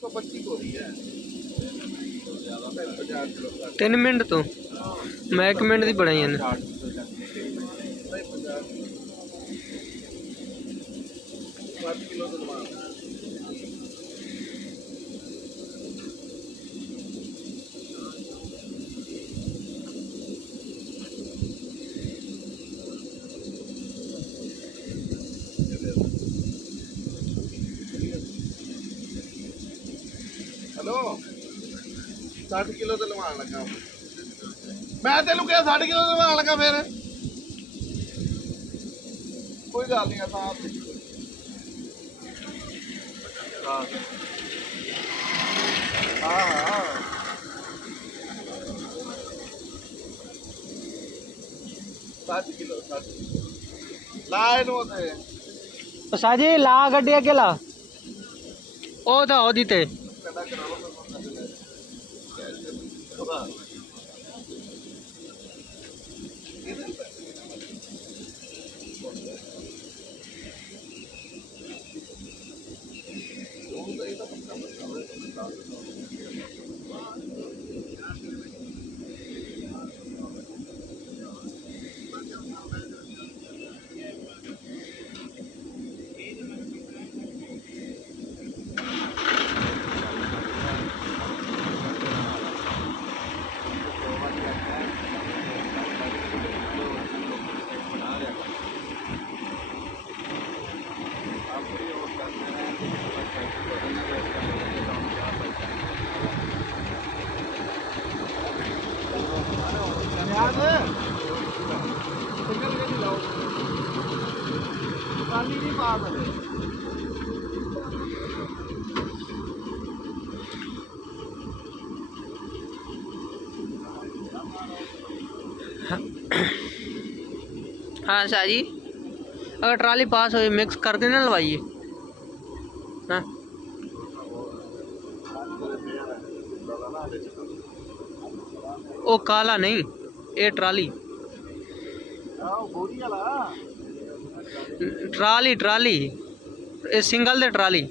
3 minute तो मैं 1 minute दी बनाई है हेलो 60 किलो तो लवा लगा मैं तेन क्या 60 किलो लवा लगा फिर कोई गल नहीं हाँ हाँ 60 किलो ला इनू साजी ला गड्डी अकेला ओ था ओ दीते हाँ साजी अगर ट्राली पास हो मिक्स करके ना लवाइए हाँ ओ काला नहीं ये ट्राली ट्राली ट्राली ये सिंगल दे ट्राली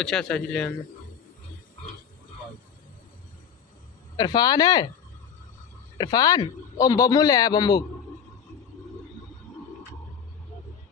अच्छा सच ले आना इरफान है इरफान ओ बम्बू ले आया बम्बू